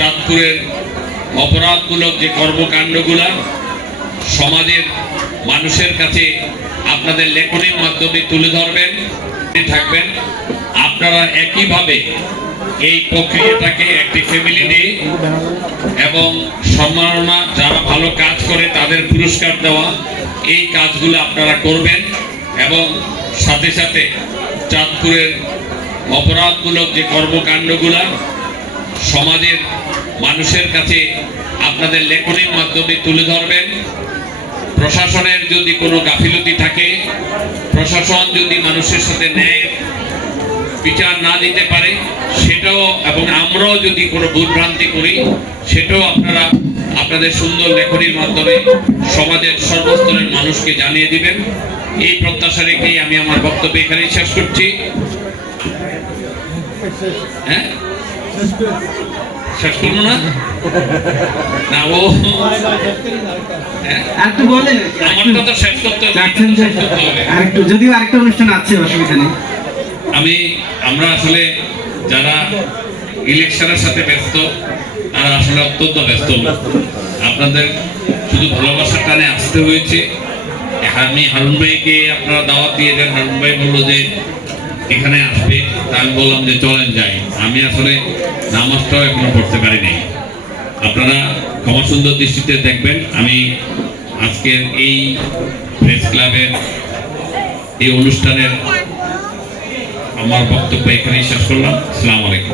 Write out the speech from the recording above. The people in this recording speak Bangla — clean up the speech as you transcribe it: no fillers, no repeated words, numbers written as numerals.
চাঁদপুরের অপরাধমূলক যে কর্মকাণ্ডগুলা সমাজের মানুষের কাছে আপনাদের লেখনীর মাধ্যমে তুলে ধরবেন থাকবেন। আপনারা একইভাবে এই প্রক্রিয়াটাকে একটি ফ্যামিলি ডে এবং সম্মাননা, যারা ভালো কাজ করে তাদের পুরস্কার দেওয়া, এই কাজগুলো আপনারা করবেন এবং সাথে সাথে চাঁদপুরের অপরাধমূলক যে কর্মকাণ্ডগুলা সমাজের মানুষের কাছে আপনাদের লেখনীর মাধ্যমে তুলে ধরবেন। প্রশাসনের যদি কোনো গাফিলতি থাকে, প্রশাসন যদি মানুষের সাথে ন্যায় বিচার না দিতে পারে সেটাও, এবং আমরাও যদি কোনো ভুলভ্রান্তি করি সেটাও আপনারা আপনাদের সুন্দর লেখনীর মাধ্যমে সমাজের সর্বস্তরের মানুষকে জানিয়ে দিবেন। এই প্রত্যাশা রেখেই আমি আমার বক্তব্য এখানেই শেষ করছি। হ্যাঁ, শেষ করবো না? না, ও একটু বলেন, আমার কথা শেষ করতে হবে। আরেকটু, যদিও আরেকটা অনুষ্ঠান আছে, অসুবিধা নেই। আমরা আসলে যারা ইলেকশনের সাথে ব্যস্ত তারা আসলে অত্যন্ত ব্যস্ত। আপনাদের শুধু ভালোবাসার টানে আসতে হয়েছে। আমি হারুন ভাইকে আপনারা দাওয়াত দিয়ে দেন, হারুন ভাই বললো যে এখানে আসবে, আমি বললাম যে চলেন যাই। আমি আসলে নামাজটাও এখনো পড়তে পারি নাই। আপনারা ক্ষমা সুন্দর দৃষ্টিতে দেখবেন। আমি আজকের এই প্রেস ক্লাবের এই অনুষ্ঠানের আমার বক্তব্য এখানেই শেষ করলাম। আসসালামু আলাইকুম।